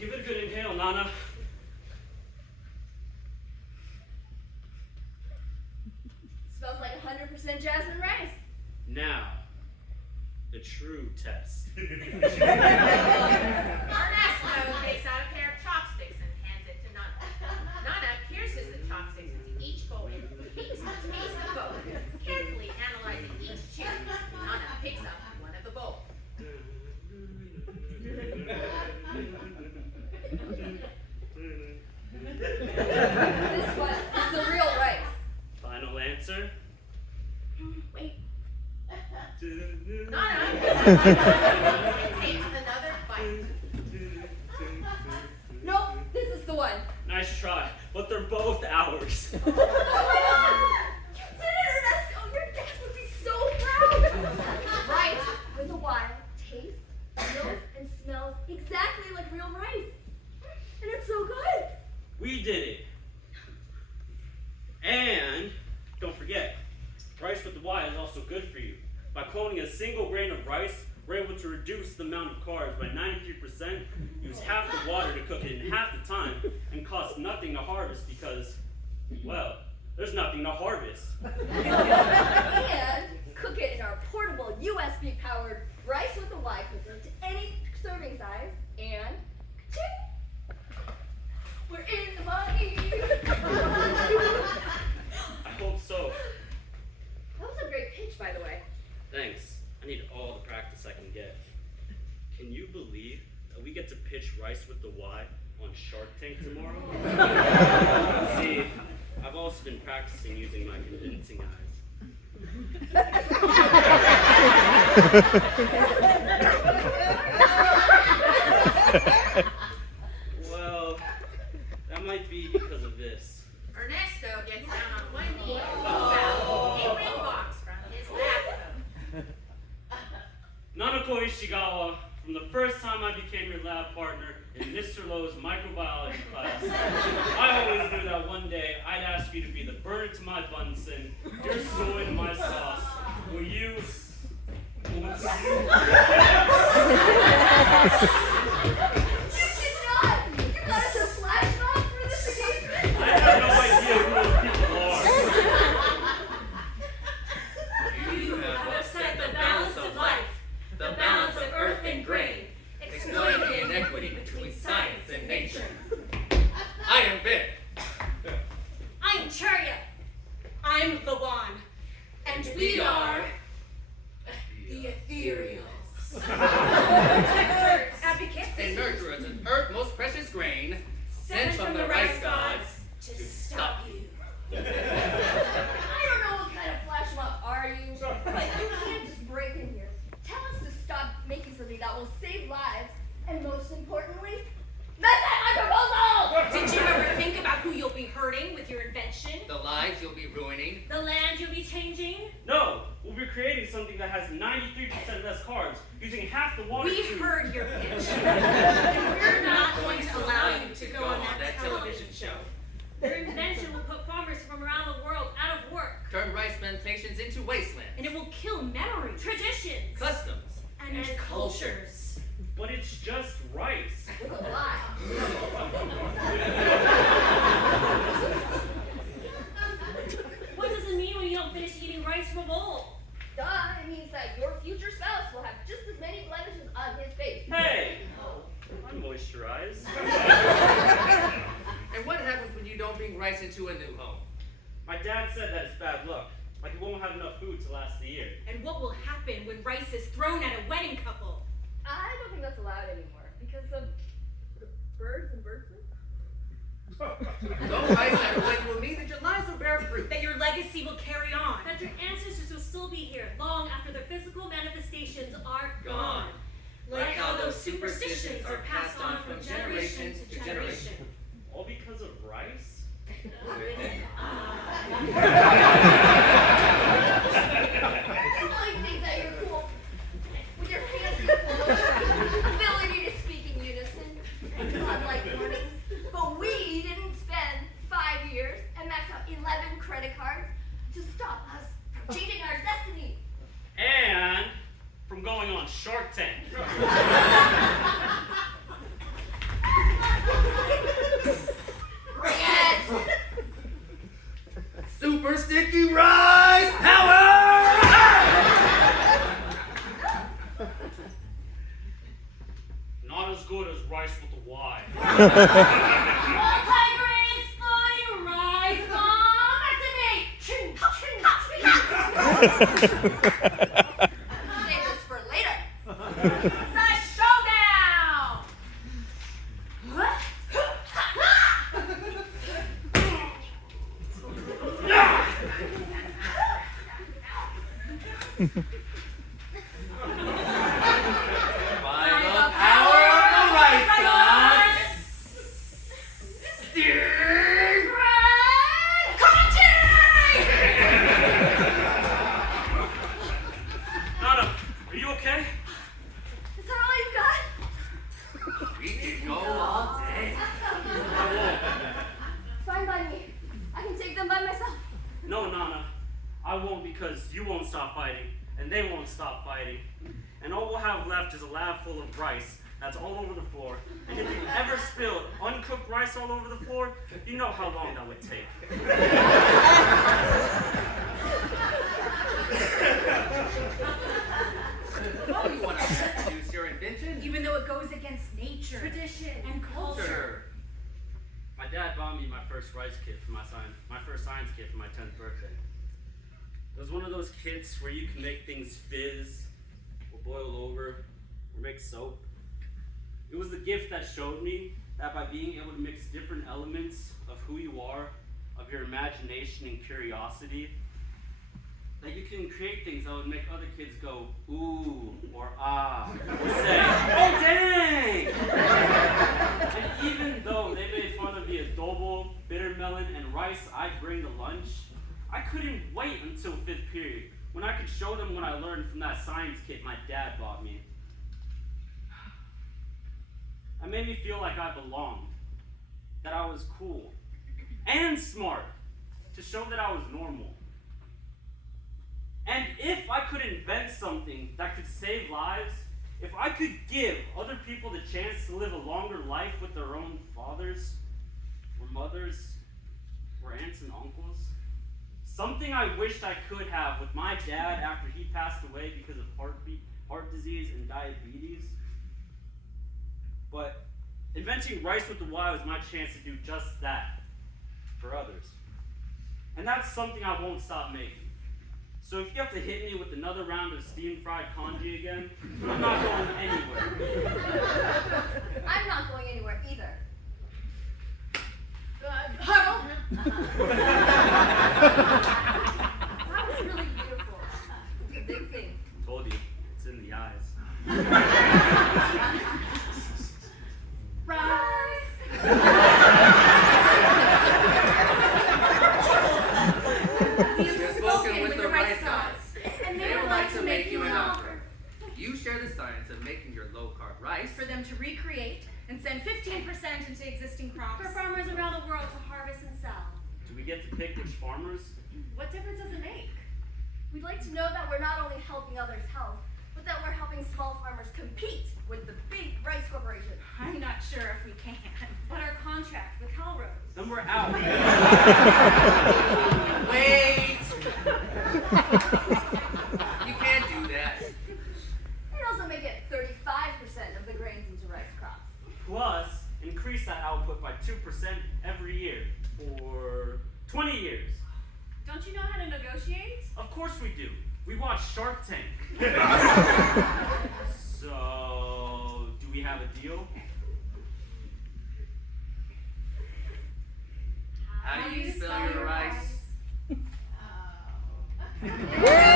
Give it a good inhale, Nana. Smells like 100% jasmine rice. Now, the true test. Ernesto takes out a pair of chopsticks and hands it to Nana. Nana pierces the chopsticks into each bowl and tastes the bowl, carefully analyzing each chew. Nana picks up one of the bowls. This one is the real rice. Final answer? Wait. Nana takes another bite. No, this is the one. Nice try, but they're both ours. Oh my God! You did it, Ernesto! Your dad would be so proud! Rice with a Y tastes, feels, and smells exactly like real rice. And it's so good. We did it. And don't forget, rice with the Y is also good for you. By cloning a single grain of rice, we're able to reduce the amount of carbs by 93%, use half the water to cook it in half the time, and cost nothing to harvest because, well, there's nothing to harvest. And cook it in our portable USB-powered rice with a Y cooker to any serving size, and we're in the money! I hope so. That was a great pitch, by the way. Thanks. I need all the practice I can get. Can you believe that we get to pitch rice with the Y on Shark Tank tomorrow? See, I've also been practicing using my convincing eyes. Well, that might be because of this. Ernesto gets down on one knee and pulls out a ring box from his lab coat. Nanako Ishigawa, from the first time I became your lab partner in Mr. Lowe's microbiology class, I always knew that one day I'd ask you to be the burner to my Bunsen, your soy to my sauce. Will you? You did not! You got us a flash mob for this occasion? I have no idea who those people are. You have upset the balance of life, the balance of earth and grain, exploiting the inequity between science and nature. I am Vinh. I'm Chariya. I'm Lawan. And we are the Ethereals. Protectors, advocates, And nurturers of Earth's most precious grain, sent from the rice gods to stop you. I don't know what kind of flash mob are you, but you can't just break in here. Tell us to stop making something that will save lives, and most importantly, that's my proposal! Did you ever think about who you'll be hurting with your invention? The lives you'll be ruining. The land you'll be changing? No, we'll be creating something that has 93% less carbs, using half the water. We heard your pitch. And we're not going to allow you to go on that television show. Your invention will put farmers from around the world out of work. Turn rice plantations into wastelands. And it will kill memory, traditions, Customs. and cultures. But it's just rice. With a lie. What does it mean when you don't finish eating rice from a bowl? Duh, it means that your future spouse will have just as many blemishes on his face. Hey, I'm moisturized. And what happens when you don't bring rice into a new home? My dad said that it's bad luck. Like we won't have enough food to last the year. And what will happen when rice is thrown at a wedding couple? I don't think that's allowed anymore because of the birds and bird flu. Don't rice at a wedding will mean that your lives will bear fruit. That your legacy will carry on. That your ancestors will still be here long after their physical manifestations are gone. Like how those superstitions are passed on from generation to generation. All because of rice? I think that you're cool with your fancy clothes, ability to speak in unison, and godlike warnings. But we didn't spend 5 years and max out 11 credit cards to stop us from changing our destiny. And from going on Shark Tank. rice with a Y. Multi-grain floating rice bomb, activate! Ching, ching, ching. Save this for later. The showdown! By the power of the rice gods, steer Nana, are you okay? Is that all you've got? we could go all day. Fine by me. I can take them by myself. No, Nana. I won't, because you won't stop fighting, and they won't stop fighting. And all we'll have left is a lab full of rice that's all over the floor. And if you ever spill uncooked rice all over the floor, you know how long that would take. Oh, you want to introduce your invention? Even though it goes against nature, Tradition and culture. Culture. My dad bought me my first rice kit for my first science kit for my 10th birthday. It was one of those kits where you can make things fizz, or boil over, or make soap. It was the gift that showed me that by being able to mix different elements of who you are, of your imagination and curiosity, that you can create things that would make other kids go, ooh, or ah, or say, oh dang! And even though they made fun of the adobo, bitter melon, and rice I bring to lunch, I couldn't wait until 5th period, when I could show them what I learned from that science kit my dad bought me. That made me feel like I belonged, that I was cool, and smart, to show that I was normal. And if I could invent something that could save lives, if I could give other people the chance to live a longer life with their own fathers, or mothers, or aunts and uncles, something I wished I could have with my dad after he passed away because of heart disease and diabetes. But inventing rice with the Y was my chance to do just that for others. And that's something I won't stop making. So if you have to hit me with another round of steamed fried congee again, I'm not going anywhere. I'm not going anywhere either. Huddle. That was really beautiful. It's a big thing. Told you, it's in the eyes. Rise. You've spoken with the rice gods, and they would like to make you an offer. You share the science of making your low-carb rice For them to recreate and send 15% into existing crops. For farmers around the world to harvest and sell. Do we get to pick which farmers? What difference does it make? We'd like to know that we're not only helping others' health, but that we're helping small farmers compete with the big rice corporations. I'm not sure if we can. But our contract with Calrose. Then we're out. Wait! You can't do that. They'd also make it 35% of the grains into rice crops. Plus, increase that output by 2% every year for 20 years. Don't you know how to negotiate? Of course we do. We watch Shark Tank. So, do we have a deal? How do you spell your rice? Yeah!